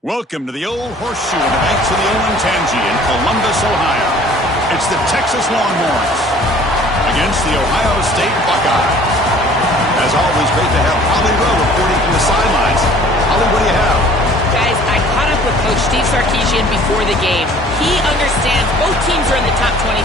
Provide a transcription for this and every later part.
Welcome to the Old Horseshoe on the banks of the old Ncaa in Columbus, Ohio. It's the Texas Longhorns against the Ohio State Buckeyes. As always, great to have Holly Rowe reporting from the sidelines. Holly, what do you have? Guys, I caught up with Coach Steve Sarkisian before the game. He understands both teams are in the top 25.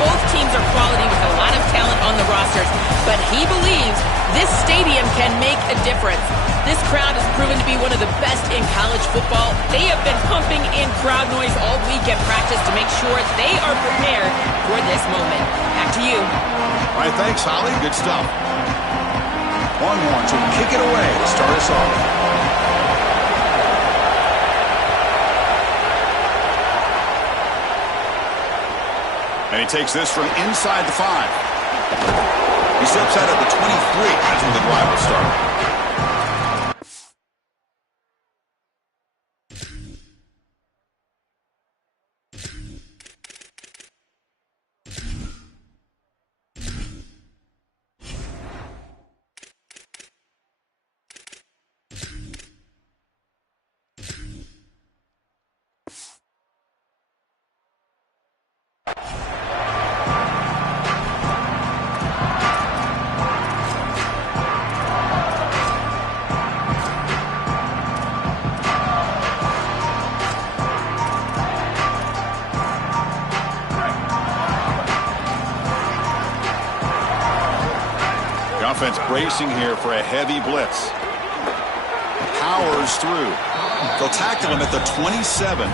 Both teams are quality with a lot of talent on the rosters. But he believes this stadium can make a difference. This crowd has proven to be one of the best in college football. They have been pumping in crowd noise all week at practice to make sure they are prepared for this moment. Back to you. All right, thanks, Holly. Good stuff. Longhorns will kick it away to start us off. And he takes this from inside the 5. He steps out at the 23. That's when the drive will start. Offense bracing here for a heavy blitz. Powers through. They'll tackle him at the 27.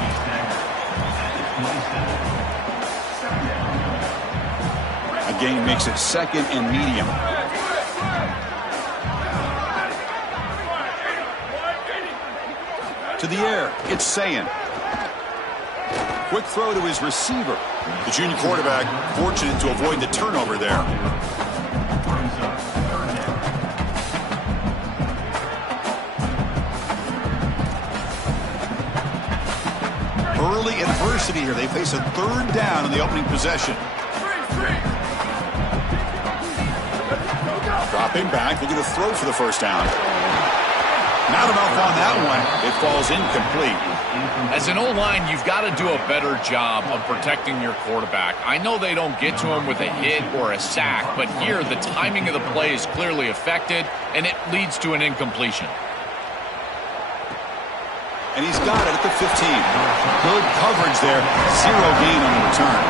A gain makes it second and medium. To the air, it's Ncaa. Quick throw to his receiver. The junior quarterback fortunate to avoid the turnover there. Early adversity here. They face a third down in the opening possession. Dropping back, looking to throw for the first down. Not enough on that one. It falls incomplete. As an O-line, you've got to do a better job of protecting your quarterback. I know they don't get to him with a hit or a sack, but here the timing of the play is clearly affected, and it leads to an incompletion. And he's got it at the 15. Good coverage there. Zero gain on the return.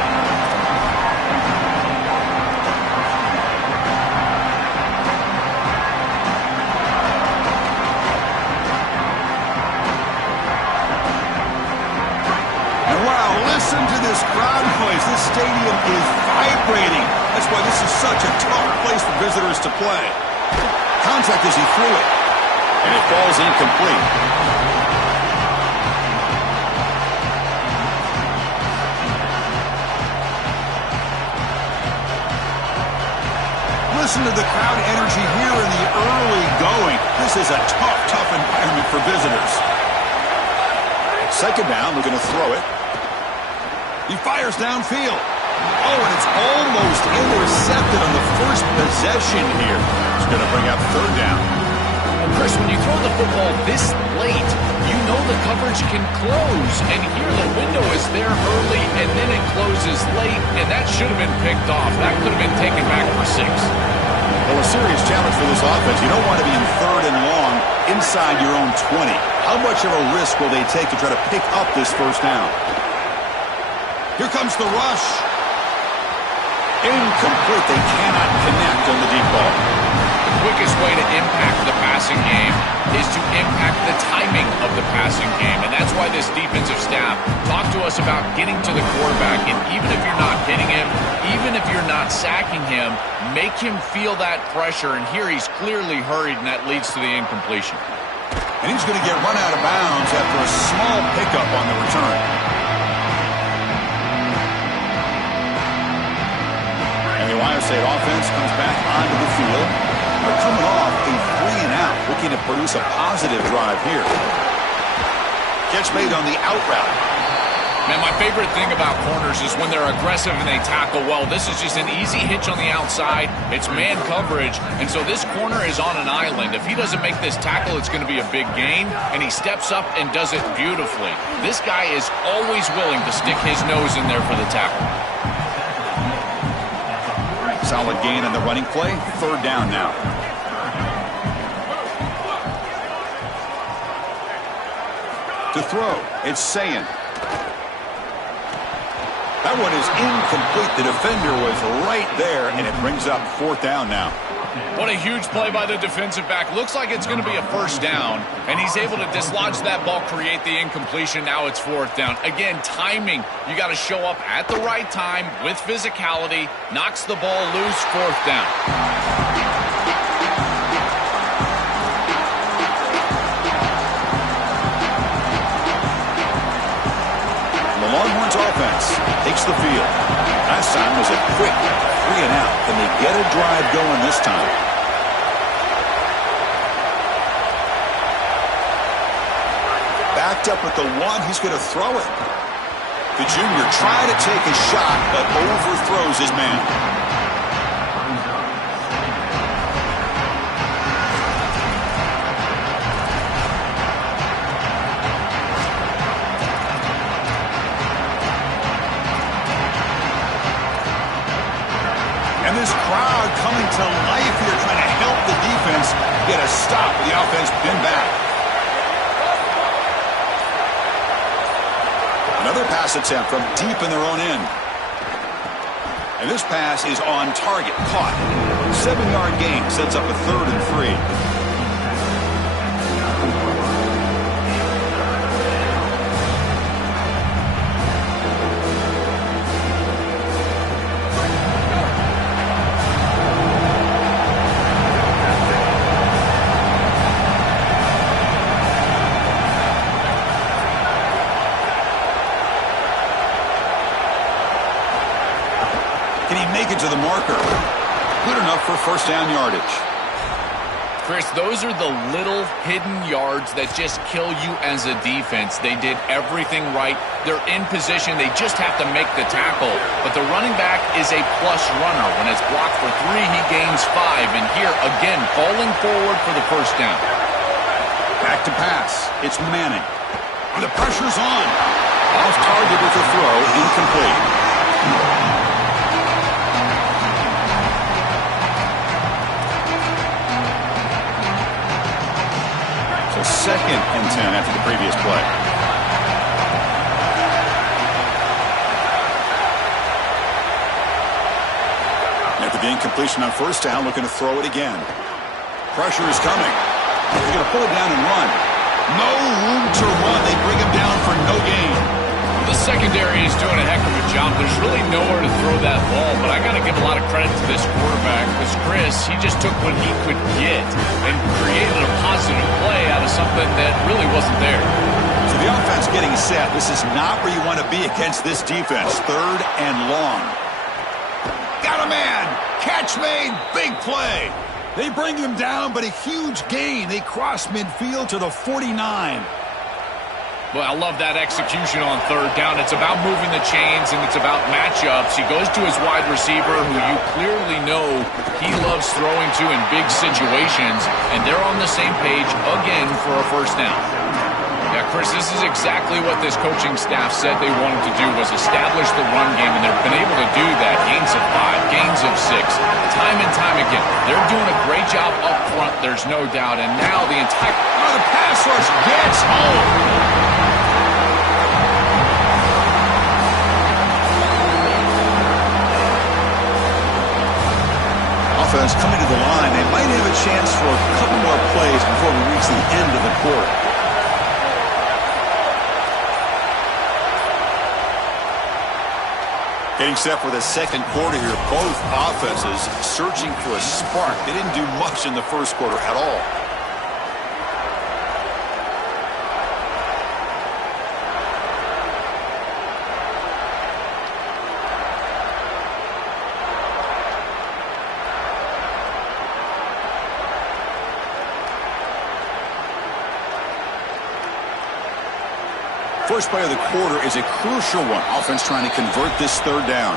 And wow, listen to this crowd noise. This stadium is vibrating. That's why this is such a tough place for visitors to play. Contact as he threw it. And it falls incomplete. Listen to the crowd energy here in the early going. This is a tough environment for visitors. Second down, we're going to throw it. He fires downfield. Oh, and it's almost intercepted on the first possession here. It's going to bring up third down. Well, Chris, when you throw the football this late, you know the coverage can close. And here the window is there early, and then it closes late, and that should have been picked off. That could have been taken back for 6. Well, a serious challenge for this offense. You don't want to be in third and long inside your own 20. How much of a risk will they take to try to pick up this first down? Here comes the rush. Incomplete. They cannot connect on the deep ball. The quickest way to impact the passing game is to impact the timing of the passing game. And that's why this defensive staff talk to us about getting to the quarterback. And even if you're not hitting him, even if you're not sacking him, make him feel that pressure. And here he's clearly hurried, and that leads to the incompletion. And he's going to get run out of bounds after a small pickup on the return. And the Ohio State offense comes back onto the field. They're coming off a 3-and-out, looking to produce a positive drive here. Catch made on the out route. Man, my favorite thing about corners is when they're aggressive and they tackle well. This is just an easy hitch on the outside. It's man coverage, and so this corner is on an island. If he doesn't make this tackle, it's going to be a big gain, and he steps up and does it beautifully. This guy is always willing to stick his nose in there for the tackle. Solid gain on the running play. Third down now. To throw, it's Ncaa. That one is incomplete. The defender was right there, and it brings up fourth down now. What a huge play by the defensive back. Looks like it's going to be a first down, and he's able to dislodge that ball, create the incompletion. Now it's fourth down. Again, timing. You got to show up at the right time with physicality. Knocks the ball loose, fourth down. Longhorns offense takes the field. Last time was a quick 3-and-out. Can they get a drive going this time? Backed up at the one. He's going to throw it. The junior trying to take a shot, but overthrows his man. And this crowd coming to life here, trying to help the defense get a stop with the offense pinned back. Another pass attempt from deep in their own end. And this pass is on target, caught. 7-yard gain sets up a 3rd and 3. To the marker. Good enough for first down yardage. Chris, those are the little hidden yards that just kill you as a defense. They did everything right. They're in position. They just have to make the tackle. But the running back is a plus runner. When it's blocked for 3, he gains 5. And here, again, falling forward for the first down. Back to pass. It's Manning. The pressure's on. Off target with the throw. Incomplete. Second and 10 after the previous play. After the incompletion on first down, looking to throw it again. Pressure is coming. He's going to pull it down and run. No room to run. They bring him down for no gain. The secondary is doing a heck of a job. There's really nowhere to throw that ball, but I got to give a lot of credit to this quarterback because Chris, he just took what he could get and created a positive play out of something that really wasn't there. So the offense getting set. This is not where you want to be against this defense. 3rd and long. Got a man. Catch made. Big play. They bring him down, but a huge gain. They cross midfield to the 49. Well, I love that execution on third down. It's about moving the chains, and it's about matchups. He goes to his wide receiver, who you clearly know he loves throwing to in big situations, and they're on the same page again for a first down. Yeah, Chris, this is exactly what this coaching staff said they wanted to do, was establish the run game, and they've been able to do that. Gains of 5, gains of 6, time and time again. They're doing a great job up front, there's no doubt, and now the entire... Oh, the pass rush gets home. Offense coming to the line. They might have a chance for a couple more plays before we reach the end of the quarter. Getting set for the second quarter here. Both offenses searching for a spark. They didn't do much in the first quarter at all. first play of the quarter is a crucial one. Offense trying to convert this third down.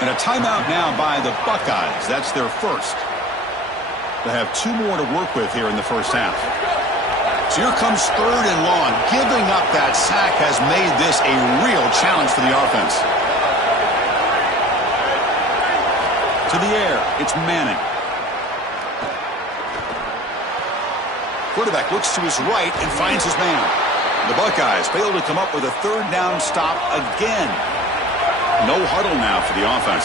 And a timeout now by the Buckeyes. That's their first. They have 2 more to work with here in the first half. So here comes third and long. Giving up that sack has made this a real challenge for the offense. To the air, it's Manning. Quarterback looks to his right and finds his man. The Buckeyes fail to come up with a third down stop again. No huddle now for the offense.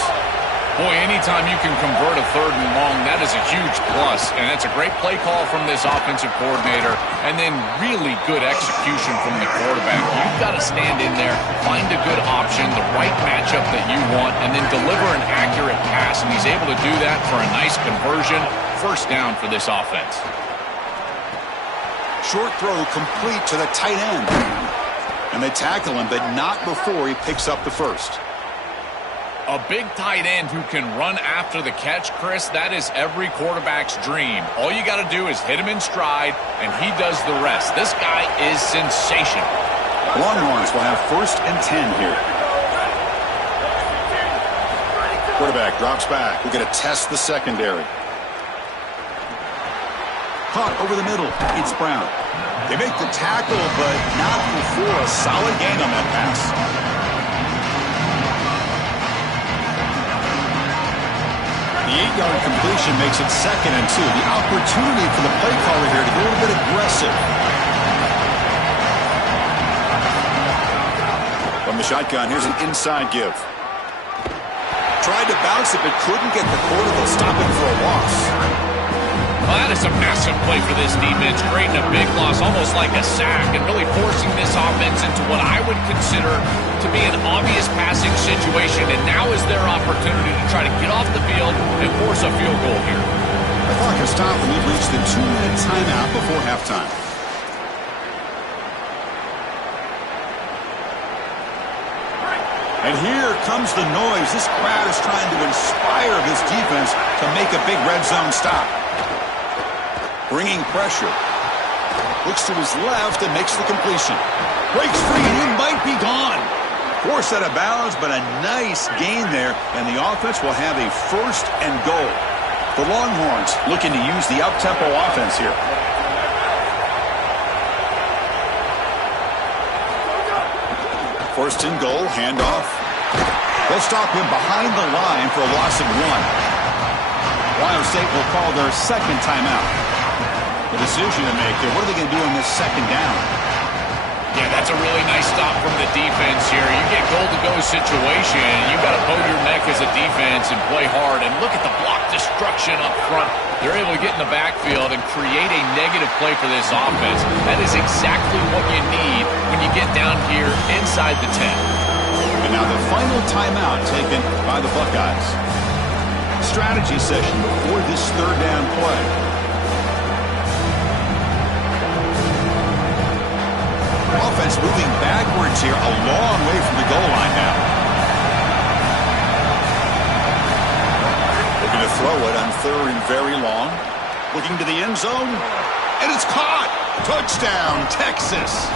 Boy, anytime you can convert a third and long, that is a huge plus. And that's a great play call from this offensive coordinator. And then really good execution from the quarterback. You've got to stand in there, find a good option, the right matchup that you want, and then deliver an accurate pass. And he's able to do that for a nice conversion. First down for this offense. Short throw complete to the tight end. And they tackle him, but not before he picks up the first. A big tight end who can run after the catch, Chris, that is every quarterback's dream. All you got to do is hit him in stride, and he does the rest. This guy is sensational. Longhorns will have 1st and 10 here. Quarterback drops back. We're going to test the secondary. Caught over the middle. It's Brown. They make the tackle, but not before a solid gain on that pass. The 8-yard completion makes it 2nd and 2. The opportunity for the play caller here to go a little bit aggressive. From the shotgun, here's an inside give. Tried to bounce it, but couldn't get the quarter. They'll stop it for a loss. Well, that is a massive play for this defense, creating a big loss, almost like a sack, and really forcing this offense into what I would consider to be an obvious passing situation, and now is their opportunity to try to get off the field and force a field goal here. The clock has stopped, and we've reached the 2-minute timeout before halftime. And here comes the noise. This crowd is trying to inspire this defense to make a big red zone stop. Bringing pressure. Looks to his left and makes the completion. Breaks free and he might be gone. Forced out of bounds, but a nice gain there. And the offense will have a 1st and goal. The Longhorns looking to use the up-tempo offense here. First and goal, handoff. They'll stop him behind the line for a loss of 1. Ohio State will call their 2nd timeout. The decision to make here. What are they going to do on this 2nd down? Yeah, that's a really nice stop from the defense here. You get goal-to-go situation, you got to bow your neck as a defense and play hard. And look at the block destruction up front. They're able to get in the backfield and create a negative play for this offense. That is exactly what you need when you get down here inside the 10. And now the final timeout taken by the Buckeyes. Strategy session before this 3rd down play. Offense moving backwards here, a long way from the goal line now. Looking to throw it on 3rd and very long. Looking to the end zone, and it's caught. Touchdown, Texas.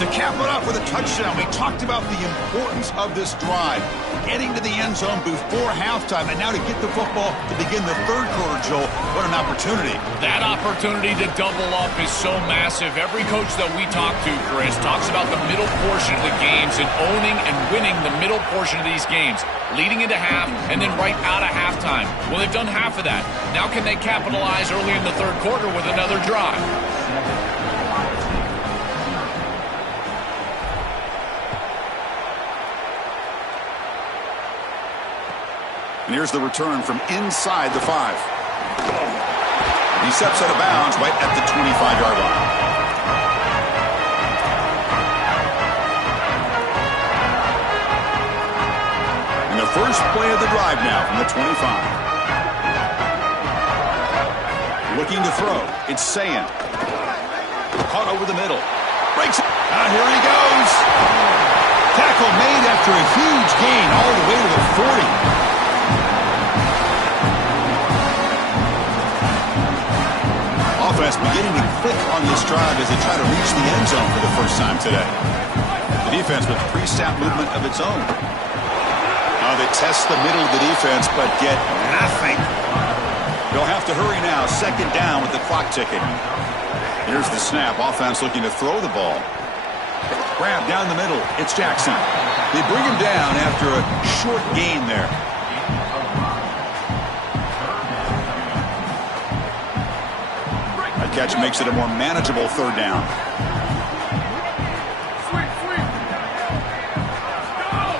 To cap it off with a touchdown, we talked about the importance of this drive. Getting to the end zone before halftime, and now to get the football to begin the 3rd quarter, Joel. What an opportunity. That opportunity to double up is so massive. Every coach that we talk to, Chris, talks about the middle portion of the games and owning and winning the middle portion of these games, leading into half and then right out of halftime. Well, they've done half of that. Now can they capitalize early in the 3rd quarter with another drive? And here's the return from inside the 5. He steps out of bounds right at the 25-yard line. And the first play of the drive now from the 25. Looking to throw. It's Ncaa. Caught over the middle. Breaks it. Here he goes. Tackle made after a huge gain all the way to the 40. Offense beginning to click on this drive as they try to reach the end zone for the first time today. The defense with pre-snap movement of its own. They test the middle of the defense, but get nothing. They'll have to hurry now. Second down with the clock ticking. Here's the snap. Offense looking to throw the ball. Grab down the middle. It's Jackson. They bring him down after a short gain there. That catch makes it a more manageable third down.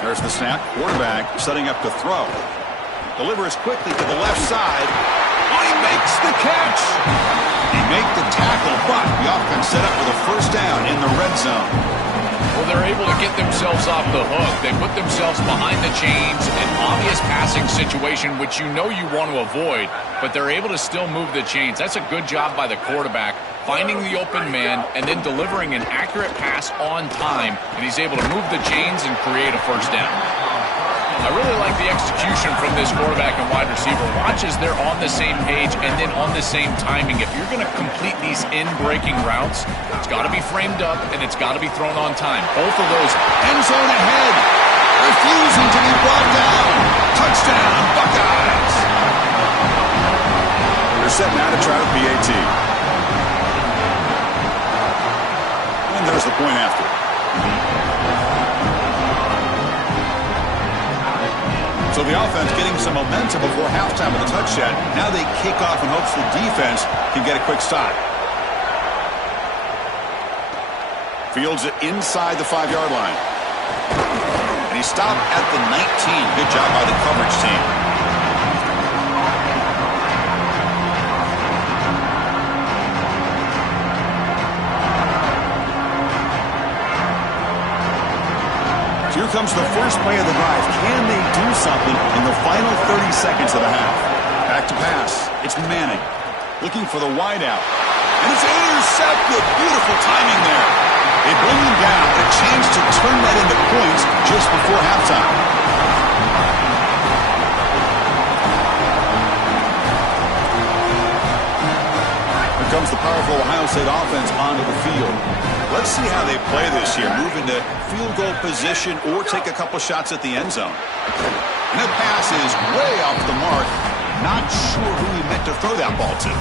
There's the snap. Quarterback setting up to throw. Delivers quickly to the left side. Oh, he makes the catch. He made the tackle, but the offense set up with a first down in the red zone. Well, they're able to get themselves off the hook. They put themselves behind the chains, an obvious passing situation, which you know you want to avoid, but they're able to still move the chains. That's a good job by the quarterback, finding the open man and then delivering an accurate pass on time, and he's able to move the chains and create a first down. I really like the execution from this quarterback and wide receiver. Watch as they're on the same page and then on the same timing. If you're going to complete these in-breaking routes, it's got to be framed up and it's got to be thrown on time. Both of those. End zone ahead. Refusing to be brought down. Touchdown, Buckeyes. They're set now to try the PAT. And there's the point after. So the offense getting some momentum before halftime with a touchdown. Now they kick off in hopes the defense can get a quick stop. Fields it inside the 5-yard line. And he stopped at the 19. Good job by the coverage team. Here comes the first play of the drive. Can they do something in the final 30 seconds of the half? Back to pass. It's Manning looking for the wideout. And it's intercepted. Beautiful timing there. They bring him down. A chance to turn that into points just before halftime. Here comes the powerful Ohio State offense onto the field. Let's see how they play this year. Move into field goal position or take a couple shots at the end zone. And that pass is way off the mark. Not sure who he meant to throw that ball to.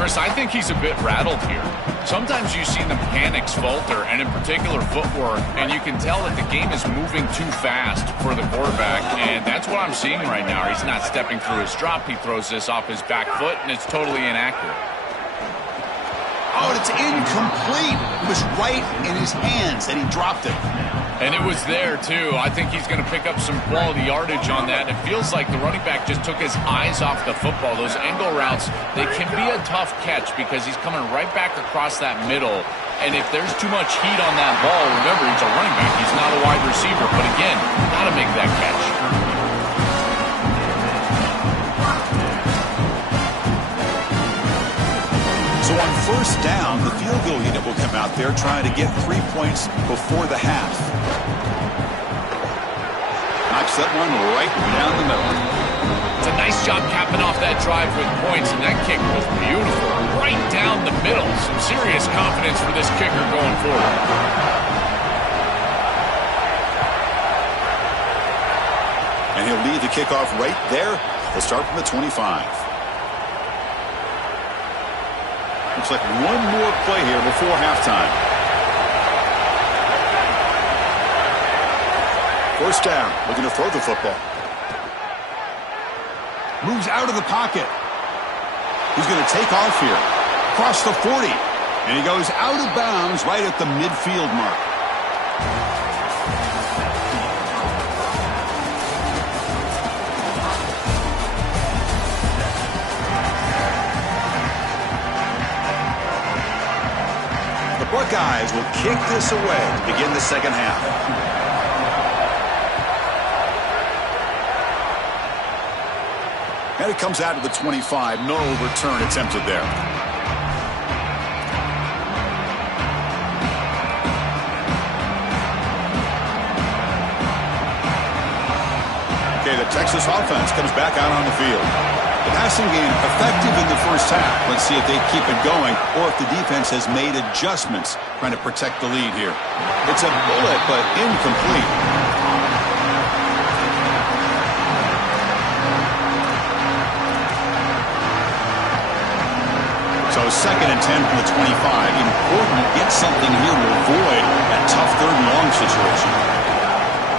Chris, I think he's a bit rattled here. Sometimes you see the mechanics falter, and in particular footwork, and you can tell that the game is moving too fast for the quarterback, and that's what I'm seeing right now. He's not stepping through his drop. He throws this off his back foot, and it's totally inaccurate. Oh, and it's incomplete. It was right in his hands, and he dropped it. And it was there, too. I think he's going to pick up some quality yardage on that. It feels like the running back just took his eyes off the football. Those angle routes, they can be a tough catch because he's coming right back across that middle. And if there's too much heat on that ball, remember, he's a running back. He's not a wide receiver. But again, got to make that catch. So on first down, the field goal unit will come out there trying to get 3 points before the half. Knocks that one right down the middle. It's a nice job capping off that drive with points, and that kick was beautiful. Right down the middle. Some serious confidence for this kicker going forward. And he'll lead the kickoff right there. They'll start from the 25. Looks like one more play here before halftime. First down, looking to throw the football. Moves out of the pocket. He's going to take off here. Across the 40. And he goes out of bounds right at the midfield mark. Buckeyes will kick this away to begin the second half. And it comes out to the 25. No return attempted there. Okay, play, the Texas offense comes back out on the field. The passing game effective in the first half. Let's see if they keep it going or if the defense has made adjustments trying to protect the lead here. It's a bullet, but incomplete. So 2nd and 10 from the 25. Important to get something here to avoid that tough 3rd and long situation.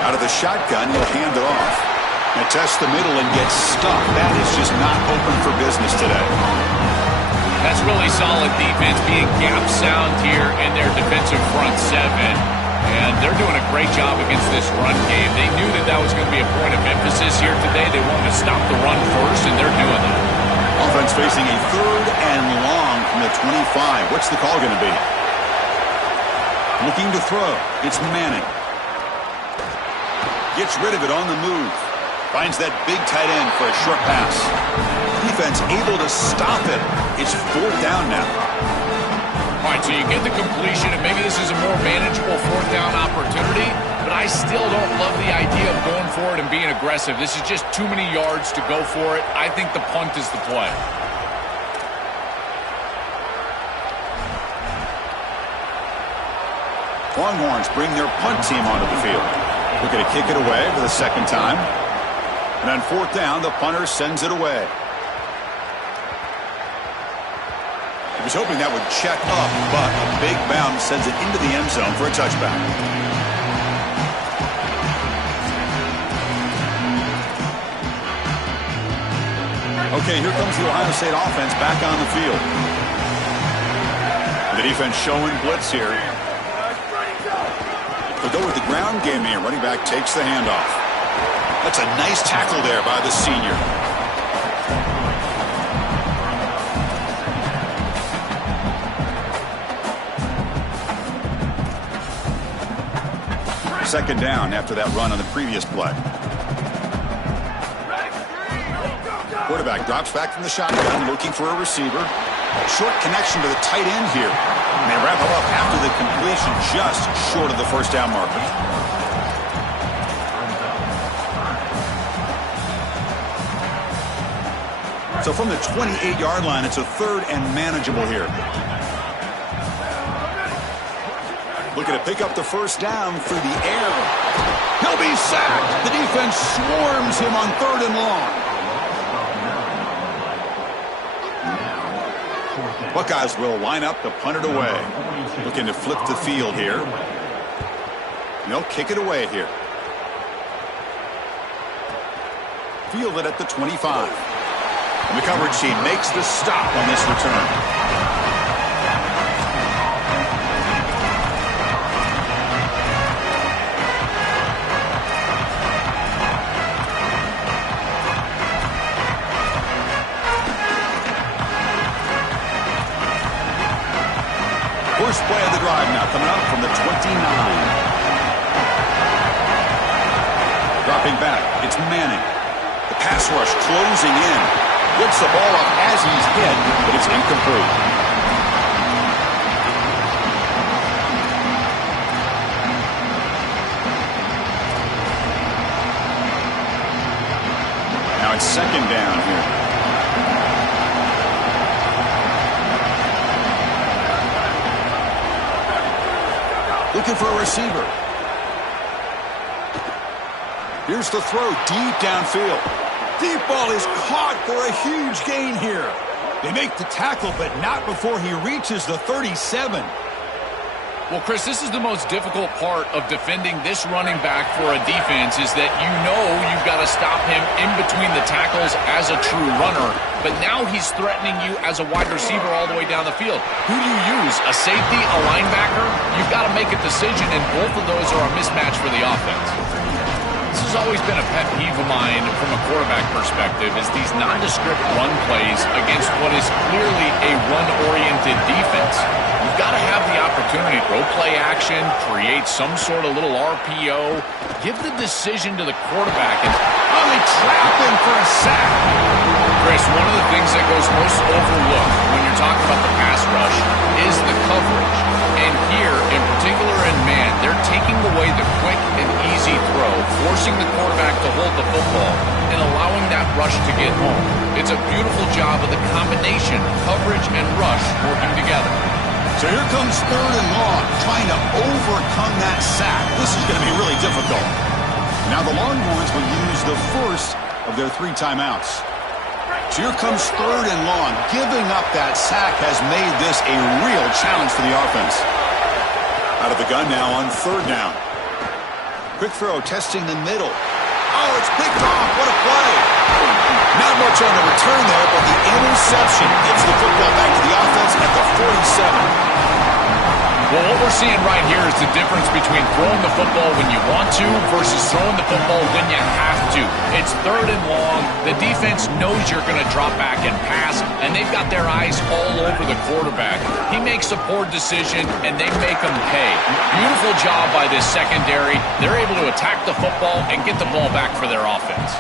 Out of the shotgun, he'll hand it off. And test the middle and get stuck. That is just not open for business today. That's really solid defense, being gap sound here in their defensive front 7. And they're doing a great job against this run game. They knew that that was going to be a point of emphasis here today. They wanted to stop the run first, and they're doing that. Offense facing a 3rd and long from the 25. What's the call going to be? Looking to throw. It's Manning. Gets rid of it on the move. Finds that big tight end for a short pass. Defense able to stop it. It's 4th down now. All right, so you get the completion, and maybe this is a more manageable 4th down opportunity, but I still don't love the idea of going for it and being aggressive. This is just too many yards to go for it. I think the punt is the play. Longhorns bring their punt team onto the field. Looking to kick it away for the 2nd time. And on 4th down, the punter sends it away. He was hoping that would check up, but a big bounce sends it into the end zone for a touchback. Okay, here comes the Ohio State offense back on the field. The defense showing blitz here. They'll go with the ground game here. Running back takes the handoff. That's a nice tackle there by the senior. Second down after that run on the previous play. Quarterback drops back from the shotgun, looking for a receiver. Short connection to the tight end here. And they wrap it up after the completion, just short of the 1st down marker. So from the 28-yard line, it's a 3rd and manageable here. Looking to pick up the 1st down through the air. He'll be sacked. The defense swarms him on 3rd and long. Buckeyes will line up to punt it away. Looking to flip the field here. And they'll kick it away here. Fielded at the 25. And the coverage team makes the stop on this return. First play of the drive now coming up from the 29. Dropping back, it's Manning. The pass rush closing in. Lifts the ball up as he's hit, but it's incomplete. Now it's 2nd down here. Looking for a receiver. Here's the throw deep downfield. Deep ball is caught for a huge gain here. They make the tackle, but not before he reaches the 37. Well, Chris, this is the most difficult part of defending this running back for a defense is that you know you've got to stop him in between the tackles as a true runner. But now he's threatening you as a wide receiver all the way down the field. Who do you use? A safety, a linebacker? You've got to make a decision, and both of those are a mismatch for the offense. This has always been a pet peeve of mine from a quarterback perspective is these nondescript run plays against what is clearly a run-oriented defense. You've got to have the opportunity to go play action, create some sort of little RPO, give the decision to the quarterback, and they trap him for a sack. Chris, one of the things that goes most overlooked when you're talking about the pass rush is the coverage. And here, in particular in man, they're taking away the quick and easy throw, forcing the quarterback to hold the football, and allowing that rush to get home. It's a beautiful job of the combination, coverage and rush working together. So here comes 3rd and long, trying to overcome that sack. This is going to be really difficult. Now the Longhorns will use the first of their 3 timeouts. So here comes 3rd and long. Giving up that sack has made this a real challenge for the offense. Out of the gun now on 3rd down. Quick throw, testing the middle. Oh, it's picked off. What a play. Not much on the return there, but the interception gets the football back to the offense at the 47. Well, what we're seeing right here is the difference between throwing the football when you want to versus throwing the football when you have to. It's 3rd and long. The defense knows you're going to drop back and pass, and they've got their eyes all over the quarterback. He makes a poor decision, and they make him pay. Beautiful job by this secondary. They're able to attack the football and get the ball back for their offense.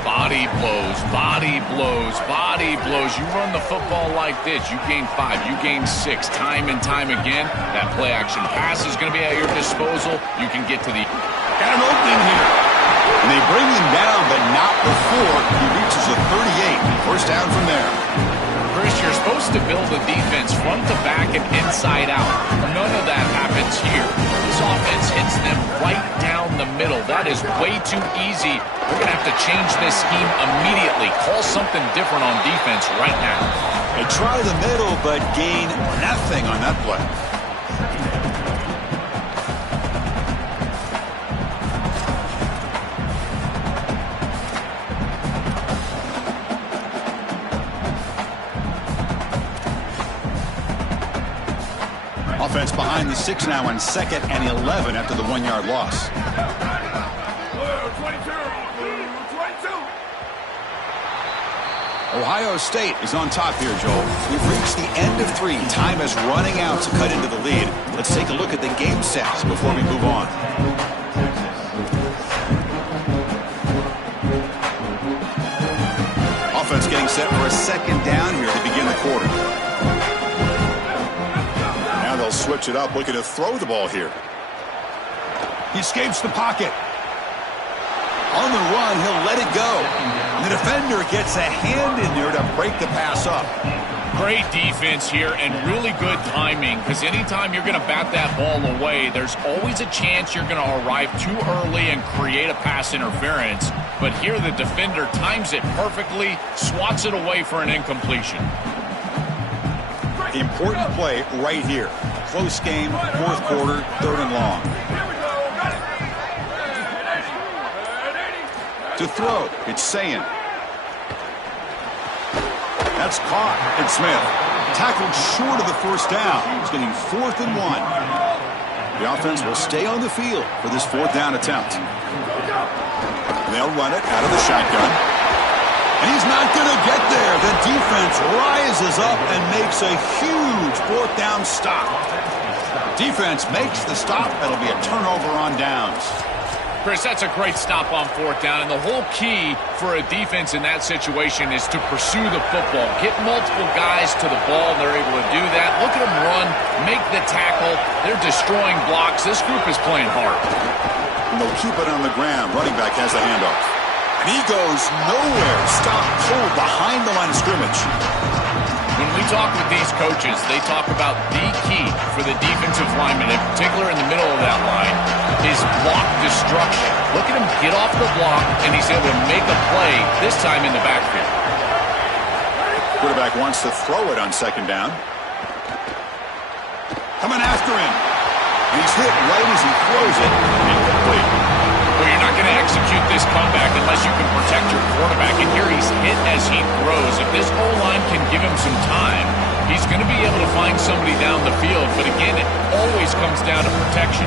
Body blows, body blows, body blows. You run the football like this, you gain 5, you gain 6, time and time again. That play action pass is going to be at your disposal. You can get to the... Got an opening here. And they bring him down, but not before he reaches the 38. First down from there. Chris, you're supposed to build a defense front to back and inside out. None of that happens here. This offense hits them right down the middle. That is way too easy. We're going to have to change this scheme immediately. Call something different on defense right now. They try the middle, but gain nothing on that play. Offense behind the 6 now on 2nd and 11 after the 1-yard loss. Ohio State is on top here, Joel. We've reached the end of 3. Time is running out to cut into the lead. Let's take a look at the game stats before we move on. Offense getting set for a 2nd down here to begin the quarter. Now they'll switch it up, looking to throw the ball here. He escapes the pocket. On the run, he'll let it go. And the defender gets a hand in there to break the pass up. Great defense here and really good timing, because anytime you're going to bat that ball away, there's always a chance you're going to arrive too early and create a pass interference. But here the defender times it perfectly, swats it away for an incompletion. Important play right here. Close game, 4th quarter, 3rd and long. To throw, it's Ncaa. That's caught. It's Smith. Tackled short of the first down. He's getting 4th and 1. The offense will stay on the field for this 4th down attempt. They'll run it out of the shotgun. And he's not going to get there. The defense rises up and makes a huge 4th down stop. Defense makes the stop. That'll be a turnover on downs. Chris, that's a great stop on 4th down, and the whole key for a defense in that situation is to pursue the football. Get multiple guys to the ball, and they're able to do that. Look at them run, make the tackle. They're destroying blocks. This group is playing hard. And they'll keep it on the ground. Running back has the handoff. And he goes nowhere. Stop, pulled behind the line of scrimmage. When we talk with these coaches, they talk about the key for the defensive lineman, in particular in the middle of that line, is block destruction. Look at him get off the block, and he's able to make a play, this time in the backfield. Quarterback wants to throw it on 2nd down. Coming after him. And he's hit right as he throws it. Incomplete. Well, you're not going to execute this comeback unless you can protect your quarterback. And here he's hit as he throws. If this O-line can give him some time, he's going to be able to find somebody down the field. But again, it always comes down to protection.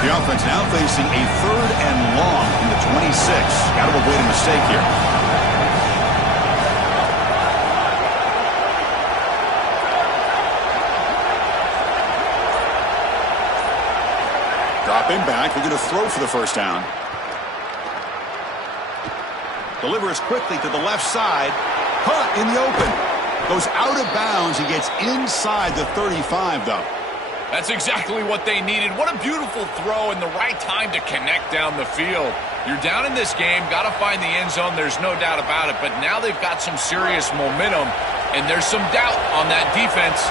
The offense now facing a 3rd and long in the 26. Got to avoid a mistake here. Dropping back, we're going to throw for the 1st down. Delivers quickly to the left side. caught in the open. Goes out of bounds. He gets inside the 35, though. That's exactly what they needed. What a beautiful throw and the right time to connect down the field. You're down in this game, got to find the end zone, there's no doubt about it. But now they've got some serious momentum, and there's some doubt on that defense.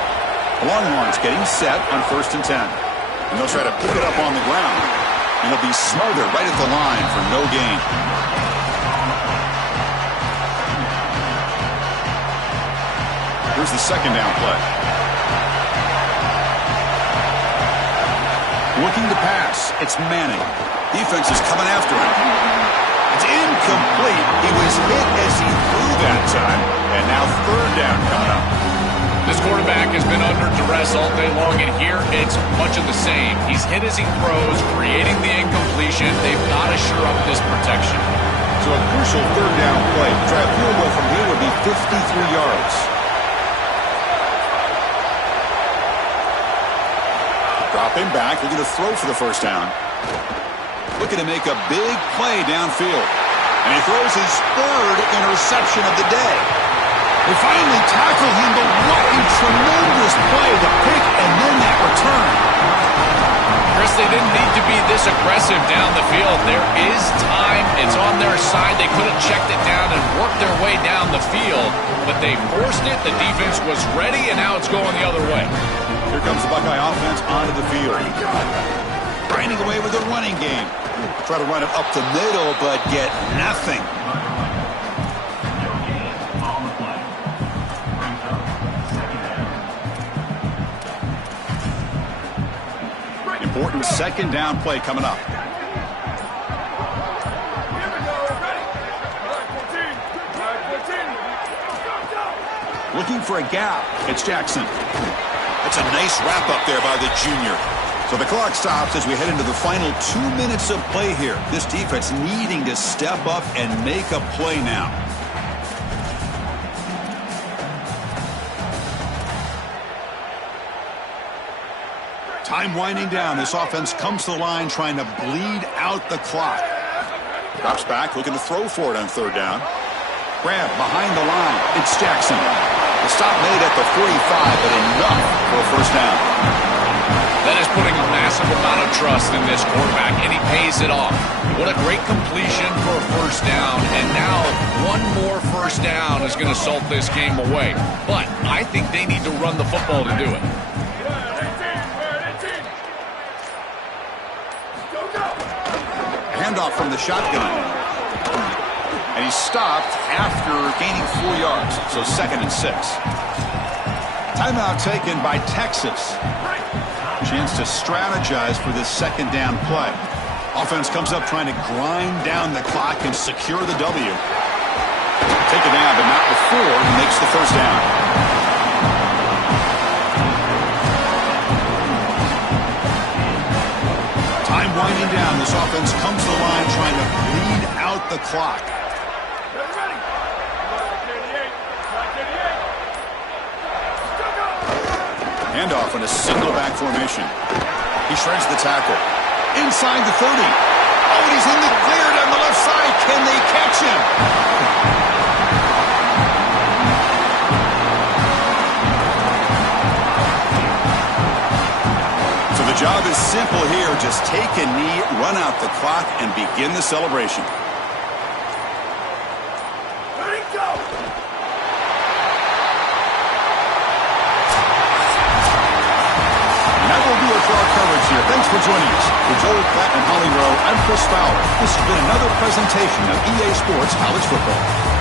Longhorns getting set on 1st and 10. And they'll try to pick it up on the ground. And it'll be smothered right at the line for no gain. Here's the 2nd down play. Looking to pass. It's Manning. Defense is coming after him. It's incomplete. He was hit as he threw that time. And now 3rd down coming up. This quarterback has been under duress all day long, and here it's much of the same. He's hit as he throws, creating the incompletion. They've got to shore up this protection. So a crucial 3rd down play. To try a field goal from here would be 53 yards. Dropping back, looking to throw for the 1st down. Looking to make a big play downfield. And he throws his 3rd interception of the day. They finally tackle him, but what a tremendous play, the pick and then that return. Chris, they didn't need to be this aggressive down the field. There is time. It's on their side. They could have checked it down and worked their way down the field, but they forced it. The defense was ready, and now it's going the other way. Here comes the Buckeye offense onto the field. Grinding away with the running game. Try to run it up the middle, but get nothing. Important 2nd down play coming up. Looking for a gap. It's Jackson. That's a nice wrap up there by the junior. So the clock stops as we head into the final 2 minutes of play here. This defense needing to step up and make a play now. Time winding down. This offense comes to the line trying to bleed out the clock. Drops back, looking to throw for it on 3rd down. Grab behind the line. It's Jackson. The stop made at the 45, but enough for a 1st down. That is putting a massive amount of trust in this quarterback, and he pays it off. What a great completion for a 1st down, and now one more 1st down is going to salt this game away. But I think they need to run the football to do it. Handoff from the shotgun. And he stopped after gaining 4 yards. So 2nd and 6. Timeout taken by Texas. Chance to strategize for this 2nd down play. Offense comes up trying to grind down the clock and secure the W. Take it down, but not before he makes the 1st down. Time winding down. This offense comes to the line trying to bleed out the clock. Handoff in a single back formation. He shreds the tackle. Inside the 30. Oh, and he's in the clear down the left side. Can they catch him? So the job is simple here. Just take a knee, run out the clock, and begin the celebration. For our coverage here. Thanks for joining us. For Joel Platt and Holly Rowe, I'm Chris Fowler. This has been another presentation of EA Sports College Football.